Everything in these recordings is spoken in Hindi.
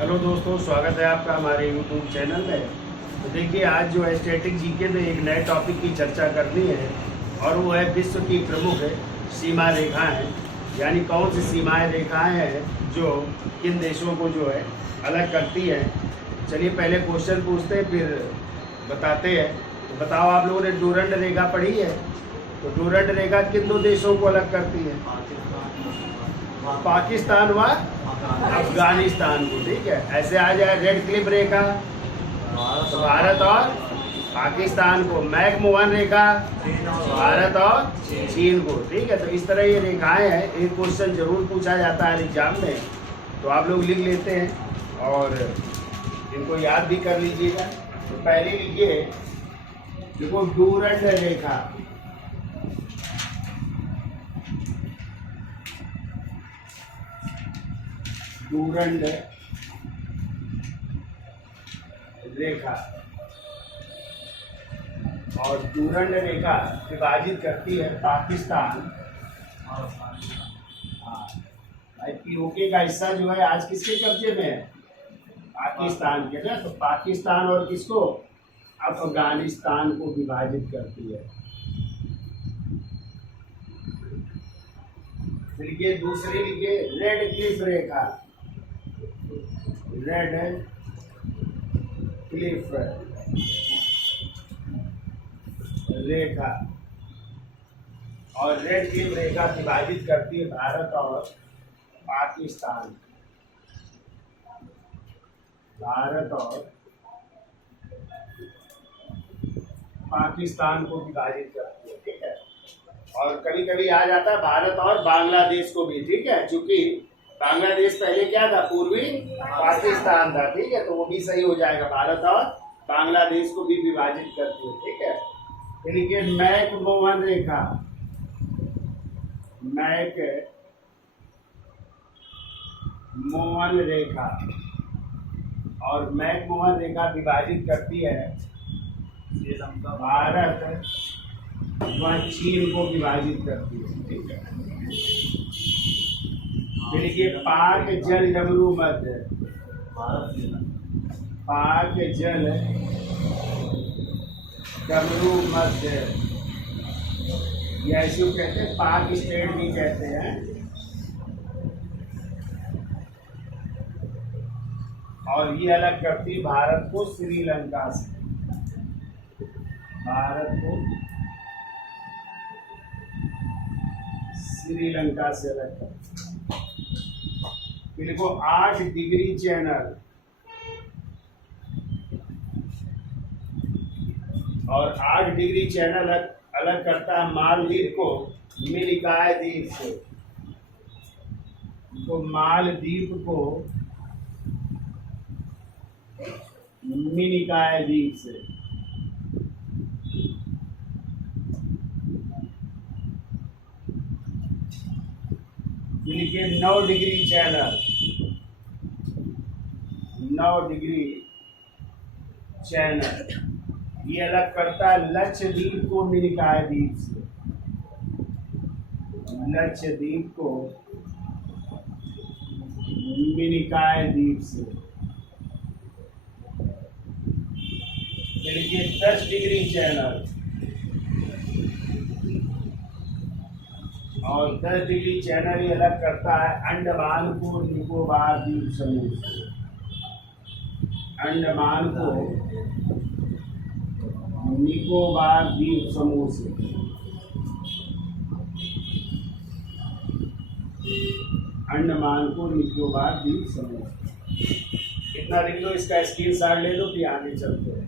हेलो दोस्तों, स्वागत है आपका हमारे यूट्यूब चैनल में। तो देखिए, आज जो है स्टैटिक जीके में एक नए टॉपिक की चर्चा करनी है और वो है विश्व की प्रमुख सीमा रेखाएं, यानी कौन सी सीमाएं रेखाएं हैं जो किन देशों को जो है अलग करती हैं। चलिए पहले क्वेश्चन पूछते हैं फिर बताते हैं। तो बताओ, आप लोगों ने डूरंड रेखा पढ़ी है? तो डूरंड रेखा किन दो देशों को अलग करती है? पाकिस्तान व अफगानिस्तान को। ठीक है, ऐसे आ जाए रेड क्लिफ रेखा तो भारत और पाकिस्तान को, मैकमोहन रेखा भारत और चीन को। ठीक है, तो इस तरह ये रेखाएं हैं। एक क्वेश्चन जरूर पूछा जाता है एग्जाम में, तो आप लोग लिख लेते हैं और इनको याद भी कर लीजिएगा। तो पहले लिखिए, देखो डूरंड रेखा, डूरंड रेखा, और डूरंड रेखा विभाजित करती है पाकिस्तान। हाँ भाई, पीओके का हिस्सा जो है आज किसके कब्जे में है? पाकिस्तान के ना। तो पाकिस्तान और किसको? अफगानिस्तान को विभाजित करती है। लिखिए दूसरी, लिखिए रेड क्लिफ रेखा, रेड क्लिफ रेखा, और रेड क्लिफ रेखा विभाजित करती है भारत और पाकिस्तान, भारत और पाकिस्तान को विभाजित करती है। ठीक है, और कभी कभी आ जाता है भारत और बांग्लादेश को भी। ठीक है, क्योंकि बांग्लादेश पहले क्या था? पूर्वी पाकिस्तान था। ठीक है, तो वो भी सही हो जाएगा, भारत और बांग्लादेश को भी विभाजित करती है। ठीक है, देखिए मैकमोहन रेखा, मैकमोहन रेखा, और मैकमोहन रेखा विभाजित करती है भारत व चीन को विभाजित करती है। ठीक है, देखिए पाक जल डमरू मध्य, पाक जल डमरू मध्य, ये ऐसे कहते हैं, पाक स्टेट भी कहते हैं। और ये अलग करती है भारत को श्रीलंका से, भारत को श्रीलंका से अलग करती है। देखो 8 डिग्री चैनल, और 8 डिग्री चैनल अलग करता है मालदीव को मिनिकॉय द्वीप से। तो मालदीव को मिनिकॉय द्वीप से, लिखिए 9 डिग्री चैनल, 9 डिग्री चैनल ये अलग करता है लक्षद्वीप को मिनिकॉय द्वीप से, लक्षद्वीप को मिनिकॉय द्वीप से। देखिए 10 डिग्री चैनल, और 10 डिग्री चैनल ये अलग करता है अंडमान को निकोबार द्वीप समूह से, अंडमान को निकोबार द्वीप समूह से। अंडमान को निकोबार द्वीप समूह से। इतना लिख लो, इसका स्क्रीनशॉट ले लो, फिर आगे चलते हैं।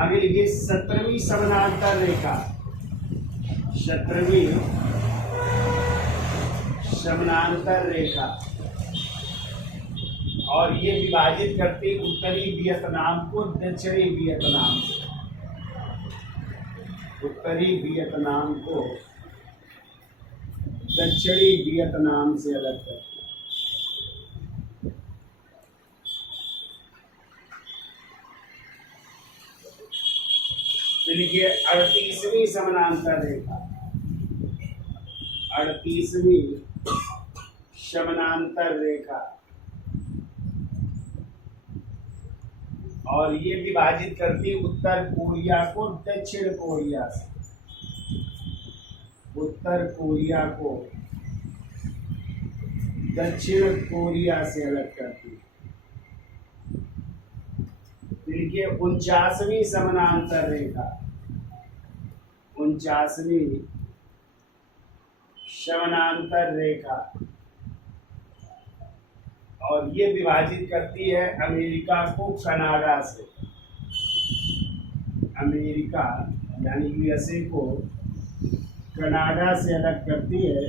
आगे लिखिए 17वीं समानांतर रेखा, 17वीं समानांतर रेखा, और ये विभाजित करती उत्तरी वियतनाम को दक्षिणी वियतनाम से, उत्तरी वियतनाम को दक्षिणी वियतनाम से अलग करती है। लिखिए 38वीं समानांतर रेखा, 38वीं समानांतर रेखा, और ये विभाजित करती है उत्तर कोरिया को दक्षिण कोरिया से, उत्तर कोरिया को दक्षिण कोरिया से अलग करती है। देखिए 49वीं समानांतर रेखा, 49वीं समानांतर रेखा, और ये विभाजित करती है अमेरिका को कनाडा से, अमेरिका यानी यूएसए को कनाडा से अलग करती है।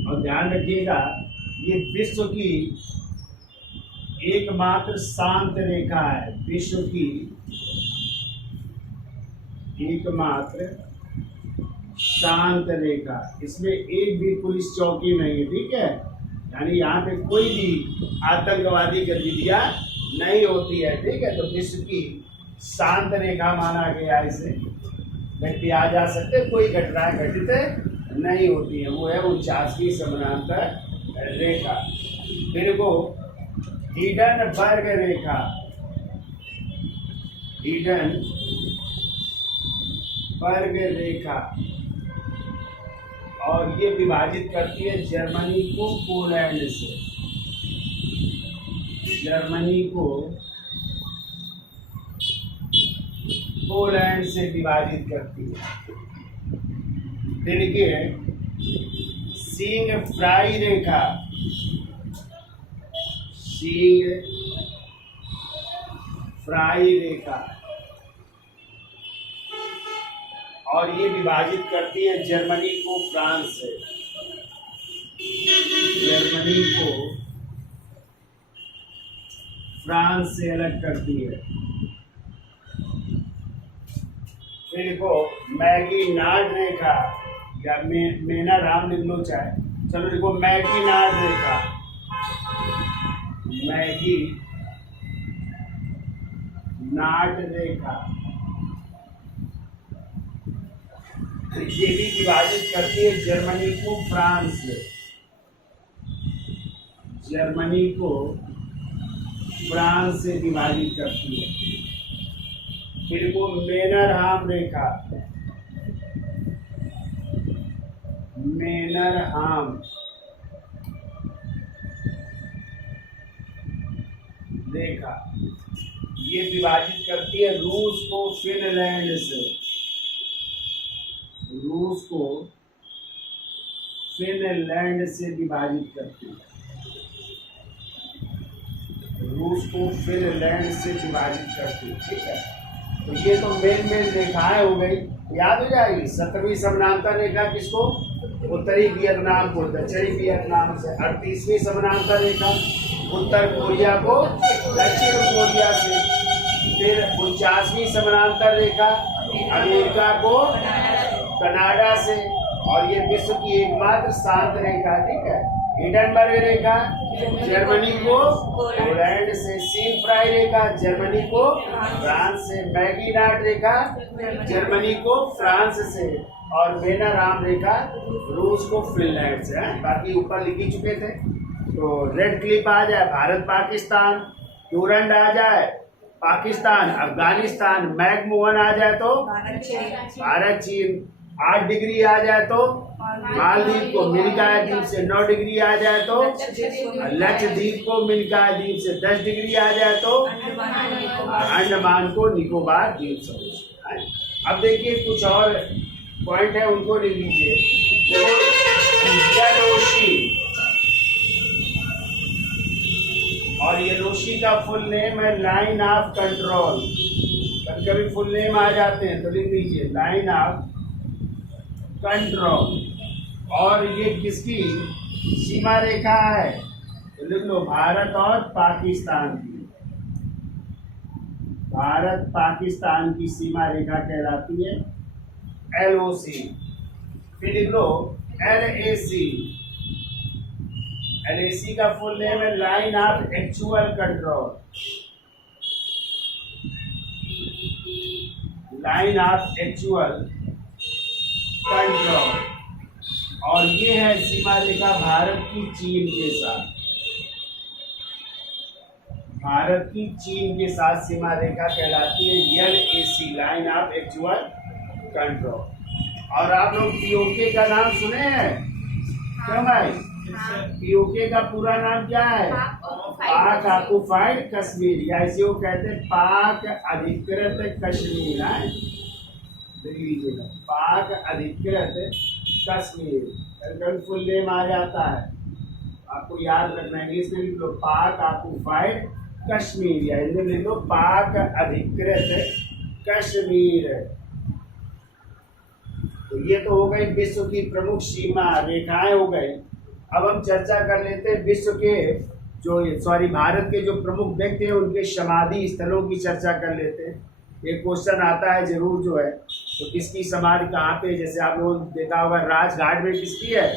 और ध्यान रखिएगा ये विश्व की एकमात्र शांत रेखा है, विश्व की एकमात्र शांत रेखा, इसमें एक भी पुलिस चौकी नहीं है, ठीक है, यानी यहाँ पे कोई भी आतंकवादी गतिविधियां नहीं होती है, ठीक है। तो विश्व की शांत रेखा माना गया, इसे व्यक्ति आ जा सकते, कोई घटनाएं घटित नहीं होती है, वो है 49वीं समानांतर रेखा। फिर वो हिडनबर्ग रेखा, हिडनबर्ग रेखा, और ये विभाजित करती है जर्मनी को पोलैंड से, जर्मनी को पोलैंड से विभाजित करती है। देखिए सींग फ्राई रेखा, सींग फ्राई रेखा, और ये विभाजित करती है जर्मनी को फ्रांस से, जर्मनी को फ्रांस से अलग करती है। फिर को मैगीनार्ड रेखा या मेना राम लिख लो चाहे, चलो देखो मैगीनार्ड रेखा, मैगीनार्ड रेखा, ये भी विभाजित करती है जर्मनी को फ्रांस से, जर्मनी को फ्रांस से विभाजित करती है। फिर वो मेनरहाम रेखा, मेनरहाम रेखा, ये विभाजित करती है रूस को फिनलैंड से, रूस को फिनलैंड से विभाजित करती है, रूस को फिनलैंड से विभाजित करती है, ठीक है। तो ये तो मेन रेखाएं हो गई, याद हो जाएगी। 17वीं समानांतर रेखा किसको? उत्तरी वियतनाम को दक्षिणी वियतनाम से। 38वीं समानांतर रेखा उत्तर कोरिया को दक्षिण कोरिया से। फिर 49वीं समानांतर रेखा अमेरिका को कनाडा से, और ये विश्व की एकमात्र शांत रेखा, ठीक है। हिडनबर्ग रेखा जर्मनी को पोलैंड से, सीन फ्राई रेखा जर्मनी को फ्रांस से, मैगीनार्ड रेखा जर्मनी को फ्रांस से, और मेनाराम रेखा रूस को फिनलैंड से है। बाकी ऊपर लिख ही चुके थे। तो रेड क्लिप आ जाए भारत पाकिस्तान, डूरंड आ जाए पाकिस्तान अफगानिस्तान, मैकमोहन आ जाए तो भारत चीन, 8 डिग्री आ जाए तो मालदीव को, मिनिकॉय द्वीप से 9 डिग्री आ जाए तो लक्षद्वीप को, मिनिकॉय द्वीप से 10 डिग्री आ जाए तो अंडमान को निकोबार द्वीप समूह। अब देखिए कुछ और पॉइंट है, उनको लिख लीजिए। जलोशी, और ये लोशी का फुल नेम है लाइन ऑफ कंट्रोल। कभी कभी फुल नेम आ जाते हैं तो लिख लीजिए लाइन ऑफ कंट्रोल। और ये किसकी सीमा रेखा है तो लिख लो भारत और पाकिस्तान की, भारत पाकिस्तान की सीमा रेखा कहलाती है LOC। फिर लिख लो LAC, LAC का फुल नेम है line of actual control, line of actual control. और ये है सीमा रेखा भारत की चीन के साथ, भारत की चीन के साथ सीमा रेखा कहलाती है LAC, line of actual control. और आप लोग पीओके का नाम सुने हैं क्यों भाई? पीओके का पूरा नाम क्या है? पाक ऑक्युपाइड कश्मीर, या इसे वो कहते हैं पाक अधिकृत कश्मीर है, लीजिएगा पाक अधिकृत कश्मीर, कभी फुल नेम आ जाता है आपको याद रखना, इंग्लिश में लिख लो पाक ऑक्युपाइड कश्मीर, या हिंदी में लिख लो पाक अधिकृत कश्मीर। तो ये तो हो गई विश्व की प्रमुख सीमा रेखाएं हो गई। अब हम चर्चा कर लेते हैं विश्व के भारत के जो प्रमुख व्यक्ति हैं उनके समाधि स्थलों की चर्चा कर लेते हैं। एक क्वेश्चन आता है जरूर जो है, तो किसकी समाधि कहाँ पे, जैसे आप लोगों ने देखा होगा राजघाट में किसकी है?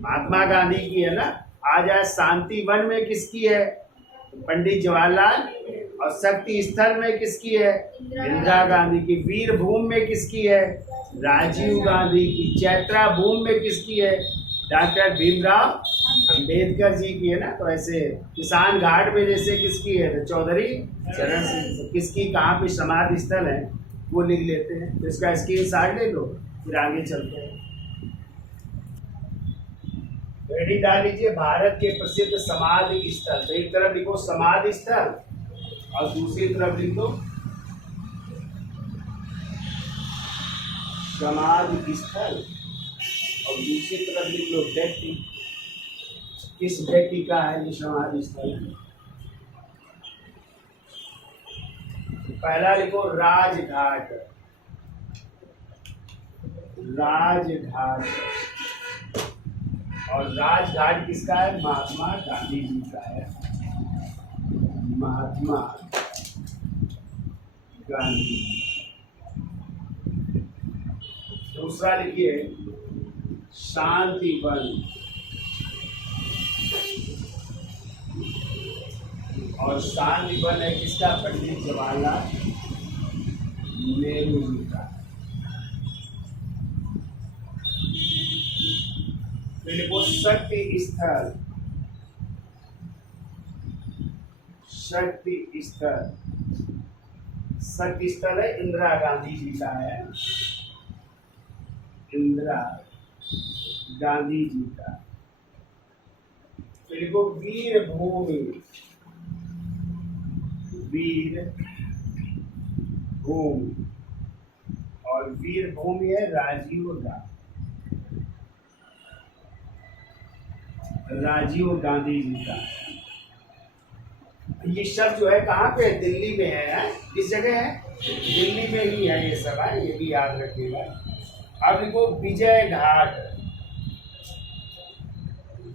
महात्मा गांधी की है ना। आ जाए शांति वन में किसकी है? पंडित जवाहरलाल। और शक्ति स्थल में किसकी है? इंदिरा गांधी की। वीर भूमि में किसकी है? राजीव गांधी की। चैत्रा भूमि में किसकी है? डॉक्टर भीमराव अंबेडकर जी की है ना। तो ऐसे किसान घाट में जैसे किसकी है? तो चौधरी चरण सिंह। तो किसकी कहाँ पे समाधि स्थल है वो लिख लेते हैं। तो इसका स्क्रीनशॉट ले लो, फिर आगे चलते हैं। रेडी डाल लीजिए भारत के प्रसिद्ध समाधि स्थल। तो एक तरफ लिखो समाधि स्थल और दूसरी तरफ लिखो समाधि स्थल, और दूसरी तरफ लिख लो व्यक्ति, किस व्यक्ति का है ये समाधि स्थल। पहला लिखो राजघाट, राजघाट। और राजघाट किसका है? महात्मा गांधी जी का है, महात्मा गांधी। दूसरा लिखिए शांति वन, और शांति वन है किसका? पंडित जवाहरलाल नेहरू जी का। लिखो शक्ति स्थल, शक्ति स्थल। शक्ति स्थल है इंदिरा गांधी जी का है, इंदिरा गांधी जी का। फिर लिखो वीर भूमि, वीर भूमि। और वीर भूमि है राजीव गांधी, राजीव गांधी जी का। ये सब जो है कहाँ पे? दिल्ली में है। किस जगह है? दिल्ली में ही है ये सब है, ये भी याद रखिएगा। अब लिखो विजय घाट,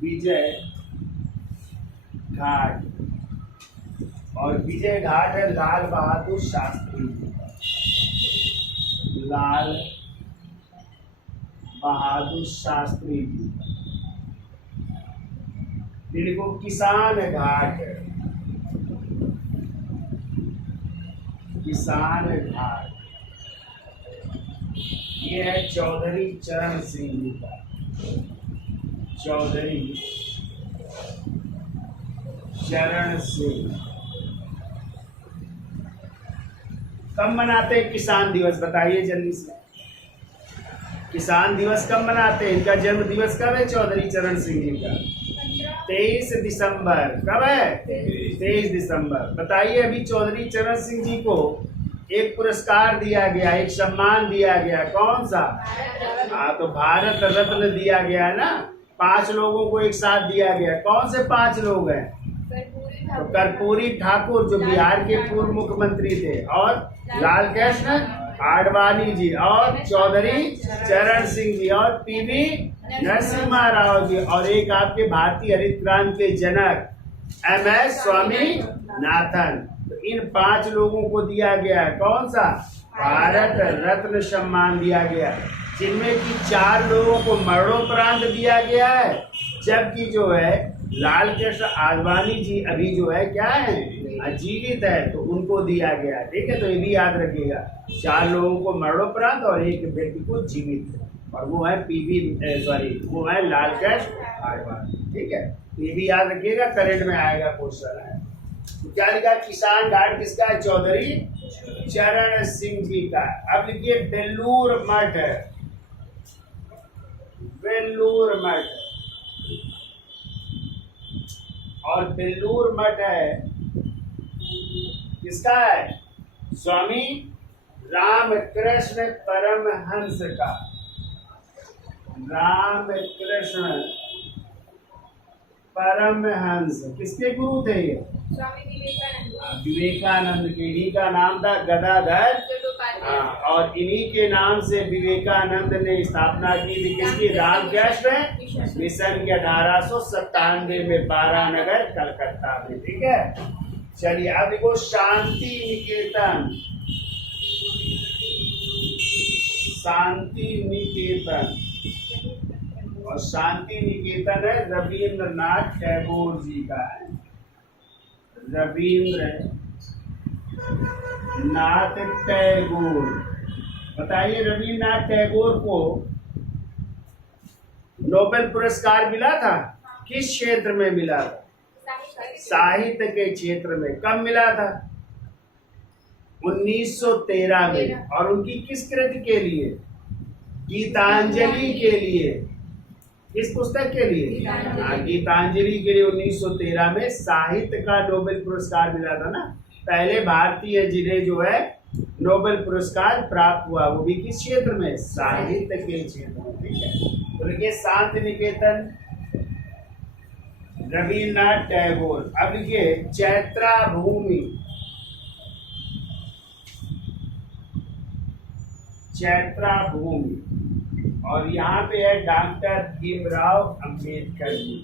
विजय घाट। और विजय घाट है लाल बहादुर शास्त्री जी का, लाल बहादुर शास्त्री जी का। देखो किसान घाट, किसान घाट ये है चौधरी चरण सिंह जी का, चौधरी चरण सिंह। कब मनाते हैं किसान दिवस? बताइए जल्दी से, किसान दिवस कब मनाते हैं? इनका जन्म दिवस कब है? चौधरी चरण सिंह जी का 23 दिसंबर। कब है? 23 दिसंबर। बताइए अभी चौधरी चरण सिंह जी को एक पुरस्कार दिया गया, एक सम्मान दिया गया, कौन सा? तो भारत रत्न दिया गया है ना। 5 लोगों को एक साथ दिया गया। कौन से 5 लोग हैं? तो कर्पूरी ठाकुर जो बिहार के पूर्व मुख्यमंत्री थे, और लाल कृष्ण आडवाणी जी, और चौधरी चरण सिंह जी, और पीवी नरसिम्हा राव जी, और एक आपके भारतीय हरित क्रांति के जनक MS स्वामीनाथन। तो इन 5 लोगों को दिया गया है कौन सा? भारत रत्न सम्मान दिया गया, जिनमें कि 4 लोगों को मरणोपरांत दिया गया है, जबकि जो है लाल कृष्ण आडवाणी जी अभी जो है क्या है? जीवित है, तो उनको दिया गया। ठीक है, तो ये भी याद रखिएगा, 4 लोगों को मरणोपरांत और एक व्यक्ति को जीवित है। और वो है वो है लाल कृष्ण आडवाणी। ठीक है, ये भी याद रखिएगा, करंट में आएगा क्वेश्चन है। तो क्या लिखा, किसान घाट किसका है, चौधरी चरण सिंह जी का। अब लिखिए बेलूर मठ है, बेलूर मठ, और बेलूर मठ है किसका है, स्वामी रामकृष्ण परमहंस का। रामकृष्ण परमहंस किसके गुरु थे ये, विवेकानंद के। इन्हीं का नाम था गदाधर, और इन्हीं के नाम से विवेकानंद ने स्थापना की थी किसकी, रामकृष्ण मिशन के 1897 में बारानगर कलकत्ता में। ठीक है, चलिए अब देखो शांति निकेतन, शांति निकेतन, और शांति निकेतन है रविंद्रनाथ टैगोर जी का है। रविंद्रनाथ टैगोर, बताइए रविंद्रनाथ टैगोर को नोबेल पुरस्कार मिला था, किस क्षेत्र में मिला था, साहित्य के क्षेत्र में। कब मिला था, 1913 में। और उनकी किस कृति के लिए, गीतांजलि के लिए, किस पुस्तक के लिए, गीतांजलि के लिए 1913 में साहित्य का नोबेल पुरस्कार मिला था ना। पहले भारतीय जिन्हें जो है नोबेल पुरस्कार प्राप्त हुआ, वो भी किस क्षेत्र में, साहित्य के क्षेत्र में। ठीक है, तो लिखिए शांति निकेतन रविन्द्रनाथ टैगोर। अब लिखिए चैत्रा भूमि, चैत्रा भूमि, और यहाँ पे है डॉक्टर भीमराव अंबेडकर जी,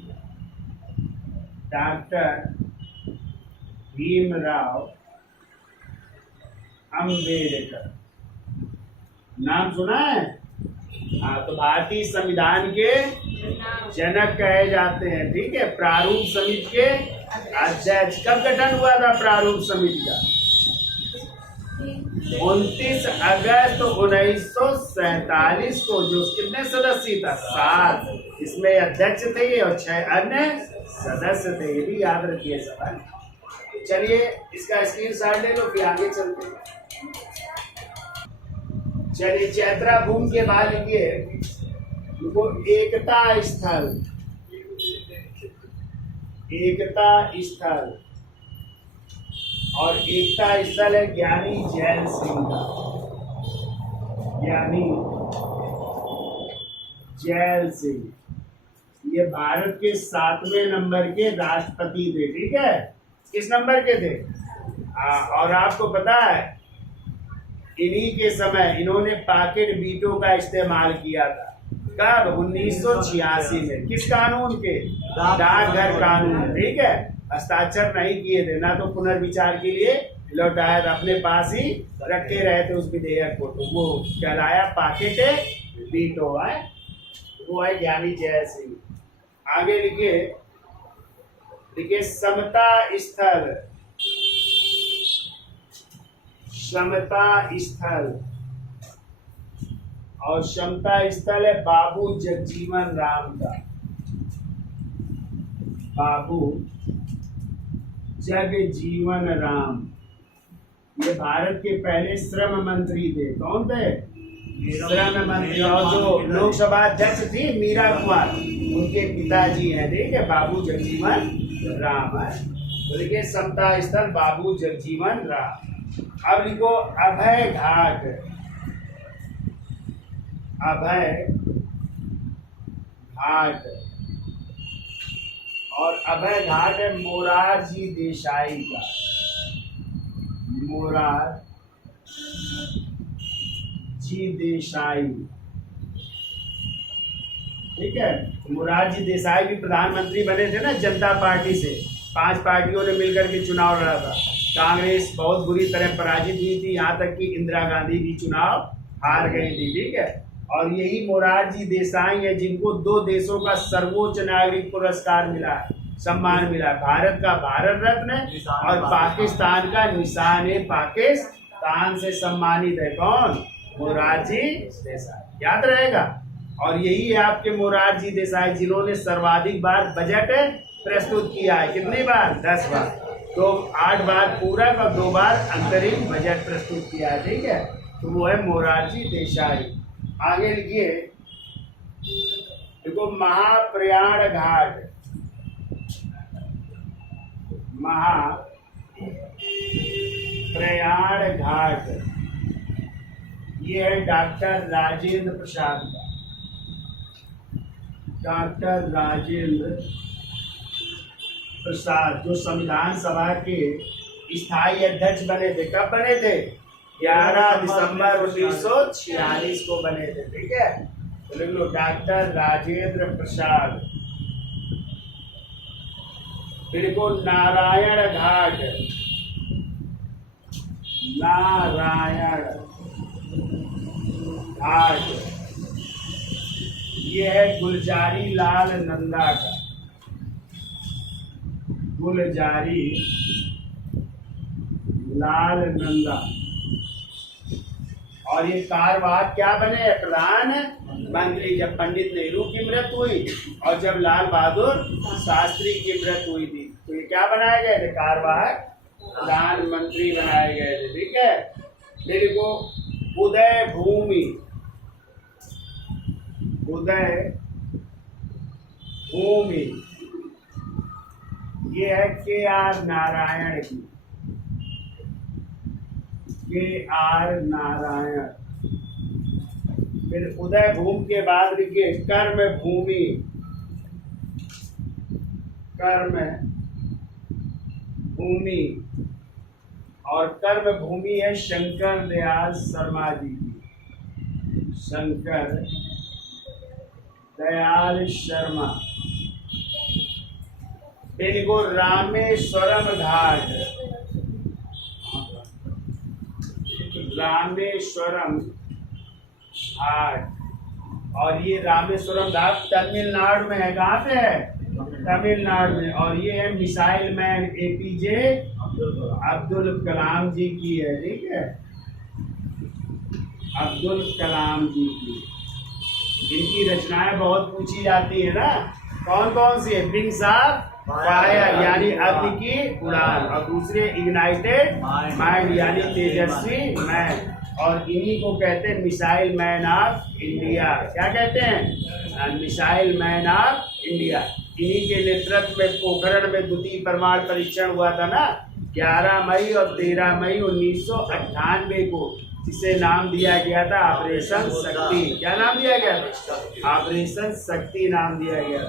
डॉक्टर भीमराव अंबेडकर, नाम सुना है। हाँ, तो भारतीय संविधान के जनक कहे जाते हैं। ठीक है, प्रारूप समिति के अध्यक्ष। कब गठन हुआ था प्रारूप समिति का, 29 अगस्त 1947 को। जो कितने सदस्य था, 7, इसमें अध्यक्ष थे और 6 अन्य सदस्य थे, ये भी याद रखिए सवाल। चलिए इसका स्क्रीनशॉट ले लो, फिर आगे चलते हैं। चलिए चैत्रा भूमि के बाद लिखिए वो एकता स्थल, एकता स्थल, और एकता स्थल है ज्ञानी जैल सिंह का, ज्ञानी जैल सिंह। ये भारत के 7वें नंबर के राष्ट्रपति थे। ठीक है, किस नंबर के थे, और आपको पता है इन्हीं के समय इन्होंने पॉकेट वीटो का इस्तेमाल किया था। कब, 1986 में। किस कानून के, डाकघर कानून। ठीक है, हस्ताक्षर नहीं किए थे, ना तो पुनर्विचार के लिए लौटाया था, अपने पास ही रखे रहे थे उस विधेयक को, तो वो कहलाया पॉकेट वीटो है। वो है ज्ञानी जैल सिंह। आगे लिखिए, देखिए समता स्थल, समता स्थल, और समता स्थल है बाबू जगजीवन राम का, बाबू जगजीवन राम। ये भारत के पहले श्रम मंत्री थे। कौन थे, श्रम मंत्री। और जो लोकसभा अध्यक्ष थी मीरा कुमार, उनके पिताजी हैं। ठीक है, बाबू जगजीवन राम है। तो देखिए समता स्थल बाबू जगजीवन राम। अब लिखो अभय घाट, अभय घाट, और अभय घाट है मोरारजी देसाई का, मोरारजी देसाई। ठीक है, मोरारजी देसाई भी प्रधानमंत्री बने थे ना जनता पार्टी से। 5 पार्टियों ने मिलकर के चुनाव लड़ा था। कांग्रेस बहुत बुरी तरह पराजित हुई थी, यहाँ तक कि इंदिरा गांधी भी चुनाव हार गई थी। ठीक है, और यही मोरारजी देसाई है जिनको 2 देशों का सर्वोच्च नागरिक पुरस्कार मिला है, सम्मान मिला। भारत का भारत रत्न और पाकिस्तान का निशान पाकिस्तान से सम्मानित है। कौन, मोरारजी देसाई। याद रहेगा। और यही है आपके मोरारजी देसाई, जिन्होंने सर्वाधिक बार बजट प्रस्तुत किया है। कितनी बार? 10 बार। तो 8 बार पूरक और 2 बार अंतरिम बजट प्रस्तुत किया है, ठीक है। तो वो है मोरारजी देसाई। आगे लिखिए, देखो महाप्रयाण घाट, महाप्रयाण घाट, ये है डॉक्टर राजेंद्र प्रसाद का। डॉक्टर राजेंद्र प्रसाद जो संविधान सभा के स्थायी अध्यक्ष बने थे। कब बने थे? 11 दिसंबर 1946 को बने थे, ठीक है। तो लिख लो डॉक्टर राजेंद्र प्रसाद। फिर को नारायण घाट, नारायण घाट, ये है गुलजारी लाल नंदा का। गुलजारी लाल नंदा। और ये कार्यवाहक क्या बने? प्रधानमंत्री, जब पंडित नेहरू की मृत्यु हुई और जब लाल बहादुर शास्त्री की मृत्यु हुई थी, तो ये क्या बनाए गए थे? कार्यवाहक प्रधानमंत्री बनाए गए थे, ठीक है। फिर को उदय भूमि, उदय भूमि, ये है के.आर. नारायण की। के.आर. नारायण। फिर उदय भूमि के बाद लिखिए कर्म भूमि, कर्म भूमि। और कर्म भूमि है शंकर दयाल शर्मा जी की। शंकर दयाल शर्मा। फिर को रामेश्वरम घाट, रामेश्वरम घाट। और ये रामेश्वरम घाट तमिलनाडु में है। कहाँ पे है? तमिलनाडु में। और ये है missile man APJ Abdul Kalam जी की है, ठीक है। अब्दुल कलाम जी की। इनकी रचनाएं बहुत पूछी जाती है ना। कौन कौन सी है? विंग्स ऑफ फायर यानी अग्नि की उड़ान, और दूसरे इग्नाइटेड माइंड यानी तेजस्वी मैन। और इन्हीं को कहते हैं मिसाइल मैन ऑफ इंडिया। क्या कहते हैं? Missile man of India. इन्हीं के नेतृत्व में पोखरण में द्वितीय परमाणु परीक्षण हुआ था ना, 11 मई और 13 मई 1998 को, जिसे नाम दिया गया था ऑपरेशन शक्ति। क्या नाम दिया गया था? ऑपरेशन शक्ति नाम दिया गया।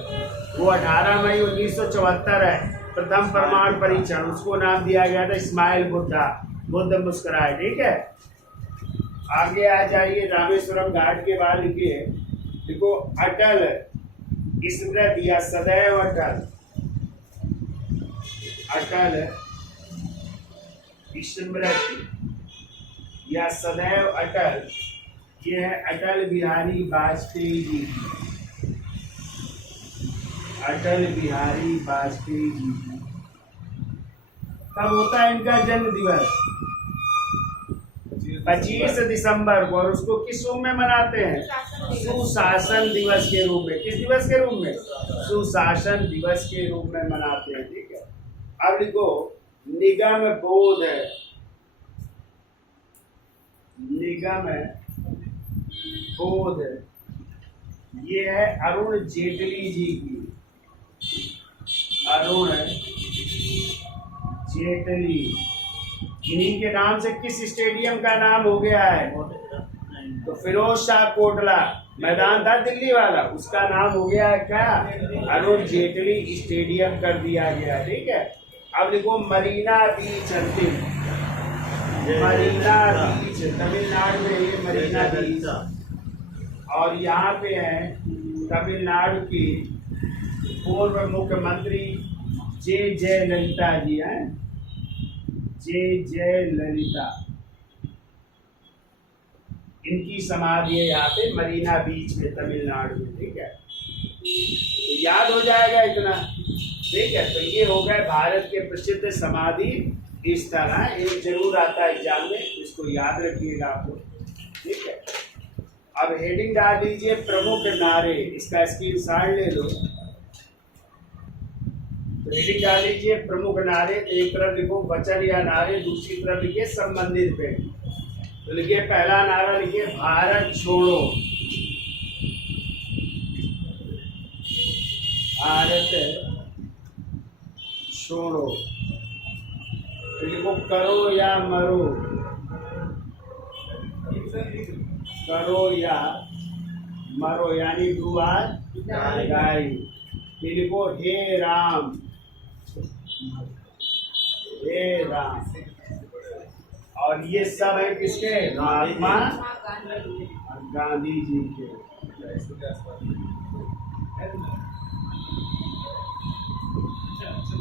वो 18 मई 1974 है प्रथम परमाणु परीक्षण, उसको नाम दिया गया था इस्माइल बुद्धा, बुद्ध मुस्कुराए, ठीक है। आगे आ जाइए, रामेश्वरम घाट के बाद लिखिए, देखो अटल स्मृति या सदैव अटल, अटल स्मृति या सदैव अटल, ये है अटल बिहारी वाजपेयी जी की। अटल बिहारी वाजपेयी जी की। कब होता है इनका जन्म दिवस? 25 दिसंबर को। और उसको किस रूप में मनाते हैं? सुशासन दिवस के रूप में। किस दिवस के रूप में? सुशासन दिवस के रूप में मनाते हैं, ठीक है। अब लिखो निगम बोध, निगम बोध, ये है अरुण जेटली जी की। अरुण जेटली। इन्हीं के नाम से किस स्टेडियम का नाम हो गया है? तो फिरोज शाह कोटला मैदान था दिल्ली वाला, उसका नाम हो गया है क्या? अरुण जेटली स्टेडियम कर दिया गया, ठीक है। अब लिखो मरीना बीच अंतिम, मरीना बीच तमिलनाडु में, ये मरीना बीच। और यहाँ पे है तमिलनाडु की पूर्व मुख्यमंत्री जे जयललिता जी हैं, जे जयललिता। इनकी समाधि है यहाँ पे मरीना बीच में तमिलनाडु में, ठीक है। तो याद हो जाएगा इतना, ठीक है। तो ये हो गए भारत के प्रसिद्ध समाधि स्थल है। एक जरूर आता है एग्जाम में, इसको याद रखिएगा आप लोग, ठीक है। अब हेडिंग डाल दीजिए प्रमुख नारे, इसका स्क्रीनशॉट ले लो। तो हेडिंग डाल दीजिए प्रमुख नारे, तो एक तरफ लिखो वचन या नारे, दूसरी तरफ लिखिए संबंधित पे। तो लिखिए पहला नारा लिखिए भारत छोड़ो, भारत छोड़ो। तो लिखो करो या मरो, करो या मरो यानी डू आर डाई। फिर लिखो हे राम, हे राम। और ये सब है किसके? महात्मा गांधी जी के।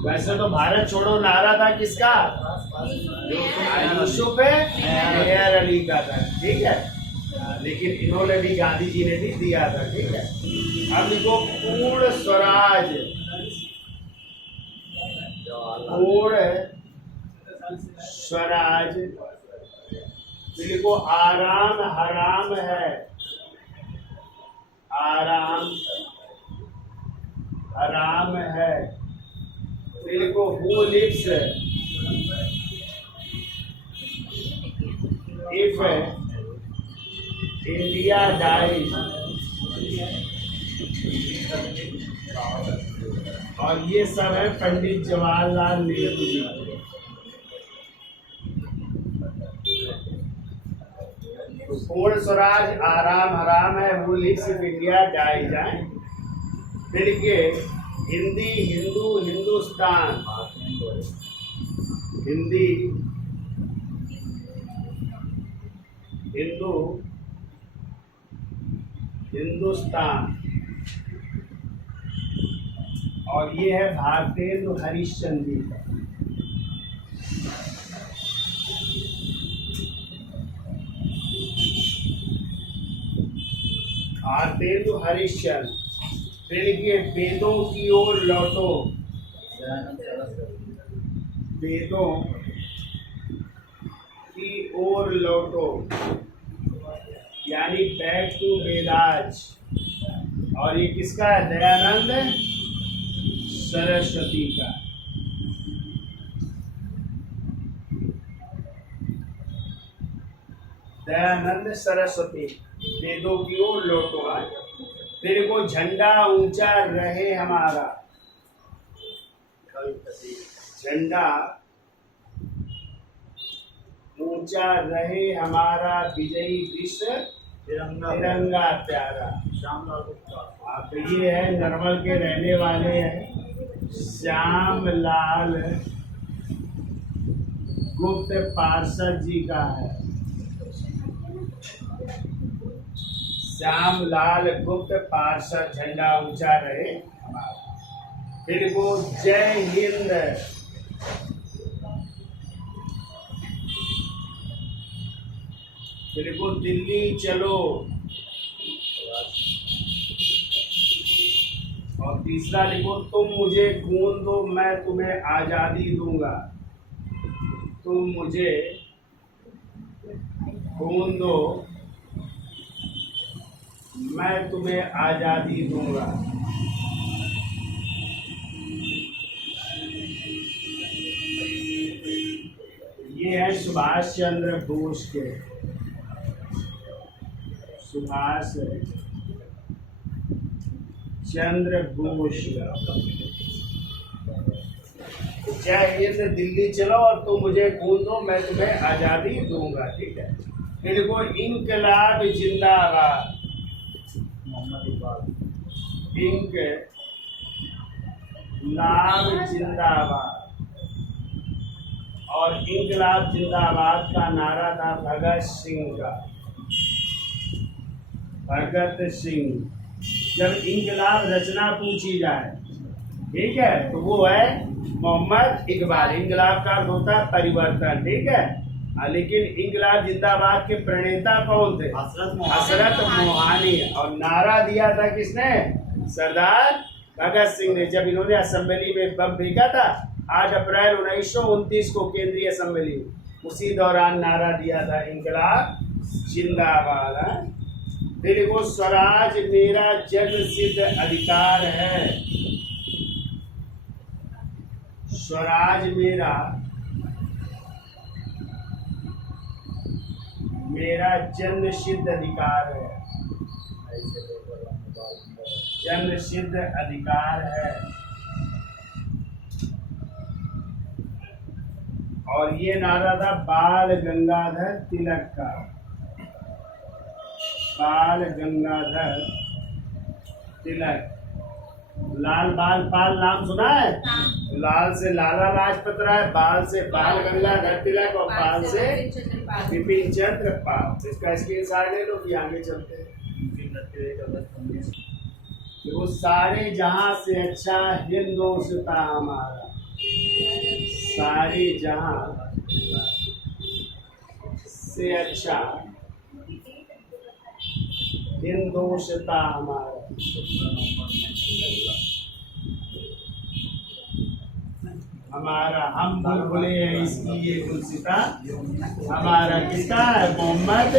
वैसे तो भारत छोड़ो नारा था किसका? यूसुफ मेहर अली का था, ठीक है, लेकिन इन्होंने भी, गांधी जी ने भी दिया था, ठीक है। अब लिखो पूर्ण स्वराज, पूर्ण स्वराज। लिखो आराम हराम है, आराम हराम है। लिखो who lives if India dies. और ये सब है पंडित जवाहरलाल नेहरू जी। तो पूर्ण स्वराज, आराम हराम है, who lives if India dies है। फिर के हिंदी, हिंदू, हिंदुस्तान, हिंदी, हिंदू, हिंदुस्तान। और ये है भारतेंदु हरिश्चंद्र जी का। भारतेंदु हरिश्चंद्र। फिर लिखिए वेदों की ओर लौटो, वेदों की ओर लौटो यानी बैक टू वेदाज। और ये किसका है? दयानंद सरस्वती का। दयानंद सरस्वती, वेदों की ओर लौटो। फिर को झंडा ऊंचा रहे हमारा, झंडा ऊंचा रहे हमारा, विजयी विश्व तिरंगा प्यारा। आप ये है नरमल के रहने वाले हैं, श्याम लाल गुप्त पार्षद जी का है, श्याम लाल गुप्त पार्षद, झंडा ऊंचा रहे हमारा। फिर वो जय हिंद, फिर वो दिल्ली चलो। और तीसरा लिखो तुम मुझे खून दो मैं तुम्हें आजादी दूंगा, तुम मुझे खून दो मैं तुम्हें आजादी दूंगा। ये है सुभाष चंद्र बोस के, सुभाष चंद्र बोस। जय हिंद, दिल्ली चलो और तुम मुझे खून दो मैं तुम्हें आजादी दूंगा, ठीक है। फिर देखो इनकलाब जिंदाबाद, इनकलाब जिंदाबाद। और इनकलाब जिंदाबाद का नारा था भगत सिंह का, भगत सिंह। जब इनकलाब रचना पूछी जाए, ठीक है, तो वो है मोहम्मद इकबाल। इनकलाब का अर्थ होता है परिवर्तन, ठीक है। लेकिन इनकलाब जिंदाबाद के प्रणेता कौन थे? हसरत मोहानी। और नारा दिया था किसने? सरदार भगत सिंह ने। जब इन्होंने असेंबली में बम फेंका था 8 अप्रैल 1929 को केंद्रीय असेंबली में, उसी दौरान नारा दिया था इनकलाब जिंदाबाद। फिर वो स्वराज मेरा जन्म सिद्ध अधिकार है। स्वराज मेरा जन्म सिद्ध अधिकार है। जन्म सिद्ध अधिकार है। और ये नारा था बाल गंगाधर तिलक का। बाल गंगाधर तिलक। लाल बाल पाल नाम सुना है? लाल से लाला लाजपत राय, बाल से बाल गंगाधर तिलक और पाल से विपिन चंद्र पाल। इसका स्क्रीनशॉट ले लो कि आगे चलते हैं। वो सारे जहां से अच्छा हिंदुस्तान हमारा। सारे जहां से अच्छा हिंदुस्तान हमारा। हमारा हम बुलबुले हैं इसकी ये गुलसिता। हमारा किसका है? मोहम्मद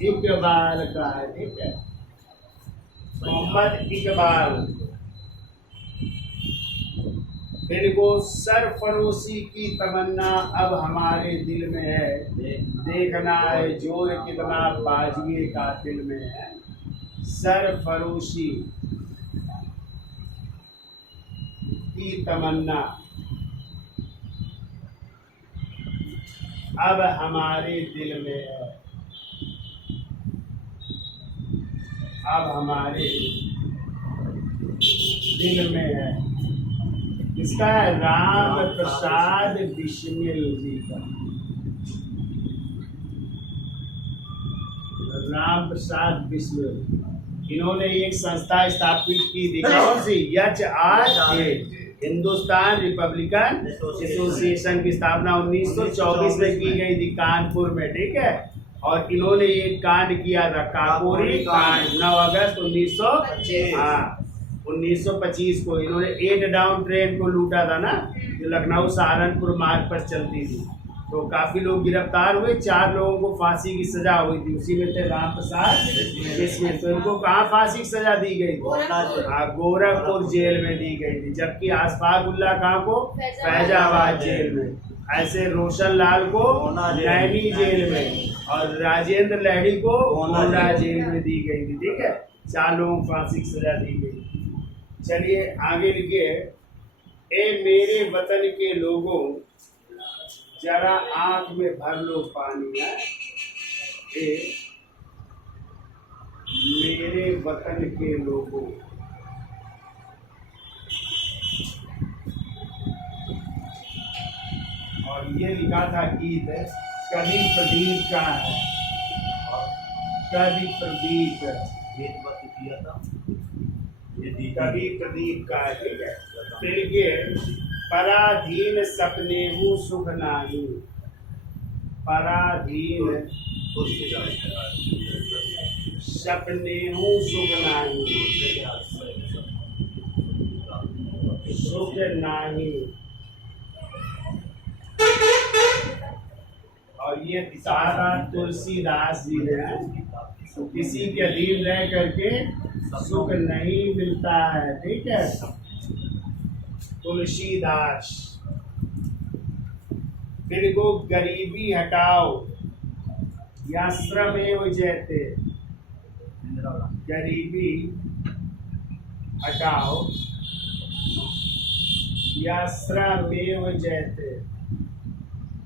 इकबाल का है। ठीक है, मोहम्मद इकबाल। फिर वो सरफरोशी की तमन्ना अब हमारे दिल में है। देखना है जोर कितना बाजुए का दिल में है। सरफरोशी की तमन्ना अब हमारे दिल में है। अब हमारे दिल में है। इसका है राम प्रसाद बिस्मिल जी का। राम प्रसाद बिस्मिल। इन्होंने एक संस्था स्थापित की थी, कौन सी? HRA, हिंदुस्तान रिपब्लिकन एसोसिएशन की स्थापना 1924 में की गई थी कानपुर में। ठीक है, और इन्होंने एक कांड किया था, काकोरी कांड, 9 अगस्त 1925 को। इन्होंने 8 डाउन ट्रेन को लूटा था ना, जो लखनऊ सहारनपुर मार्ग पर चलती थी। तो काफी लोग गिरफ्तार हुए। 4 लोगों को फांसी की सजा हुई थी, उसी में थे राम प्रसाद। इसमें तो इनको कहाँ फांसी की सजा दी गई? गोरखपुर जेल में दी गई थी। जबकि आसफाकुल्ला कहाँ को? फैजाबाद जेल में। ऐसे रोशन लाल को नैनी जेल में और राजेंद्र लहड़ी को गोंडा जेल में दी गई थी। ठीक है, 4 लोगों को फांसी की सजा दी गई। चलिए आगे लिखिए। ए मेरे वतन के लोगों जरा आंख में भर लो पानी है। ए मेरे वतन के लोगों और ये लिखा था गीत है कवि प्रदीप का है। कवि प्रदीप किया था, कवि प्रदीप का है। ठीक है, फिर ये पराधीन सपनेहु सुख नाही। पराधीन सपनेहु सुख नाही। सुख नाही। और ये सारा तुलसीदास जी ने, तो किसी के अधीन रह करके सुख नहीं मिलता है। ठीक है, तुलसीदास। फिर को गरीबी हटाओ या श्रमेव जयते। गरीबी हटाओ या श्रमेव जयते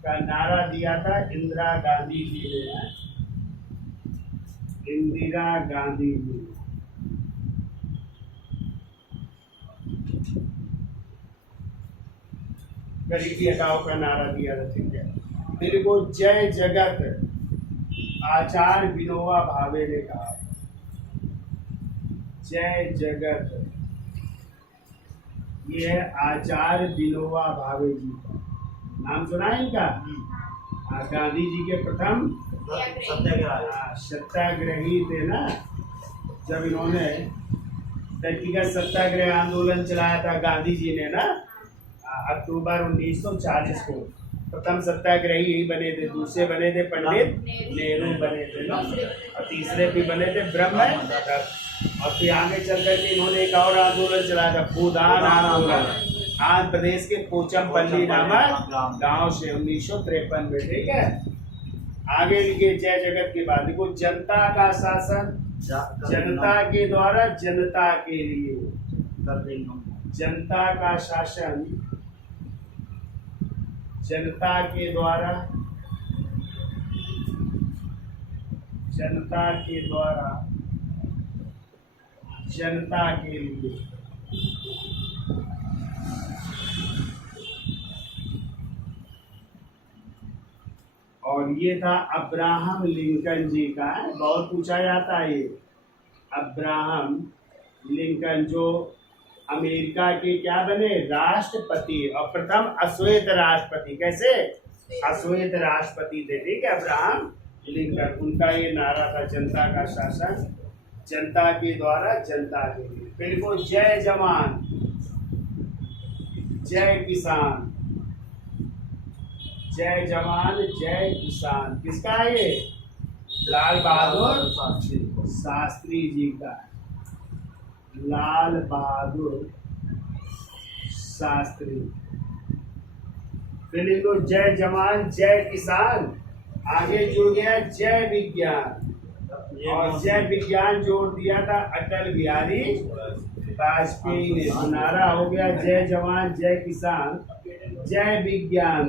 का नारा दिया था इंदिरा गांधी जी ने। इंदिरा गांधी जी गरीबी हटाओ का नारा दिया था। ठीक है, फिर वो जय जगत आचार्य विनोबा भावे ने कहा। जय जगत, ये है आचार्य विनोबा भावे जी का नाम सुना है इनका? गांधी जी के प्रथम सत्याग्रही थे ना, जब इन्होंने व्यक्तिगत सत्याग्रह आंदोलन चलाया था गांधी जी ने ना, अक्टूबर 1940 को। प्रथम सत्याग्रही यही बने थे, दूसरे बने थे पंडित नेहरू बने थे ना, और तीसरे भी बने थे ब्रह्म दत्त। और फिर आगे चल करके इन्होंने एक और आंदोलन चलाया था, भूदान आंदोलन, आंध्र प्रदेश के पोचमपल्ली नामक गांव से 1953 में। ठीक है, आगे लिखे जय जगत की बात। देखो, जनता का शासन जनता के द्वारा जनता के लिए, जनता का शासन जनता के द्वारा जनता के द्वारा जनता के लिए। और ये था अब्राहम लिंकन जी का, बहुत पूछा जाता है ये अब्राहम लिंकन, जो अमेरिका के क्या बने, राष्ट्रपति, और प्रथम अश्वेत राष्ट्रपति। कैसे? अश्वेत राष्ट्रपति थे। ठीक है, अब्राहम लिंकन, उनका ये नारा था, जनता का शासन जनता के द्वारा जनता के लिए। फिर को जय जवान जय किसान, जय जवान जय किसान, किसका है ये? लाल बहादुर शास्त्री जी का, लाल बहादुर शास्त्री। फिर लिखो जय जवान जय किसान, आगे जुड़ गया जय विज्ञान, और जय विज्ञान जोड़ दिया था अटल बिहारी वाजपेयी ने। नारा हो गया जय जवान जय किसान जय विज्ञान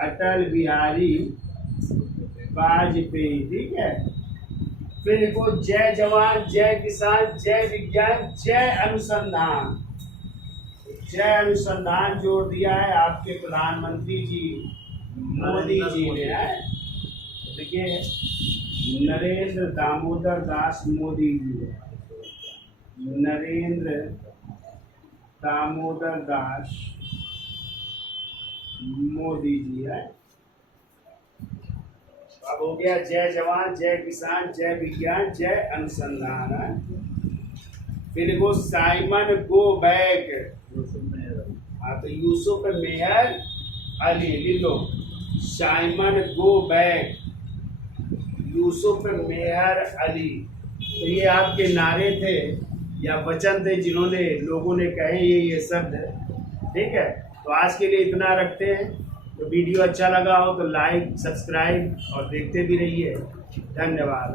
अटल बिहारी वाजपेयी। ठीक है, फिर लिखो जय जवान जय किसान जय विज्ञान जय अनुसंधान, जय अनुसंधान जोड़ दिया है आपके प्रधानमंत्री जी मोदी जी ने। देखिए, नरेंद्र दामोदर दास मोदी जी, नरेंद्र दामोदर दास मोदी जी है। अब हो गया जय जवान जय किसान जय विज्ञान जय अनुसंधान है। फिर वो साइमन गो बैक, हाँ तो यूसुफ मेहर अली लिखो, साइमन गो बैक यूसुफ मेहर अली। तो ये आपके नारे थे या वचन थे जिन्होंने लोगों ने कहे ये शब्द। ठीक है, तो आज के लिए इतना रखते हैं। तो वीडियो अच्छा लगा हो तो लाइक सब्सक्राइब और देखते भी रहिए। धन्यवाद।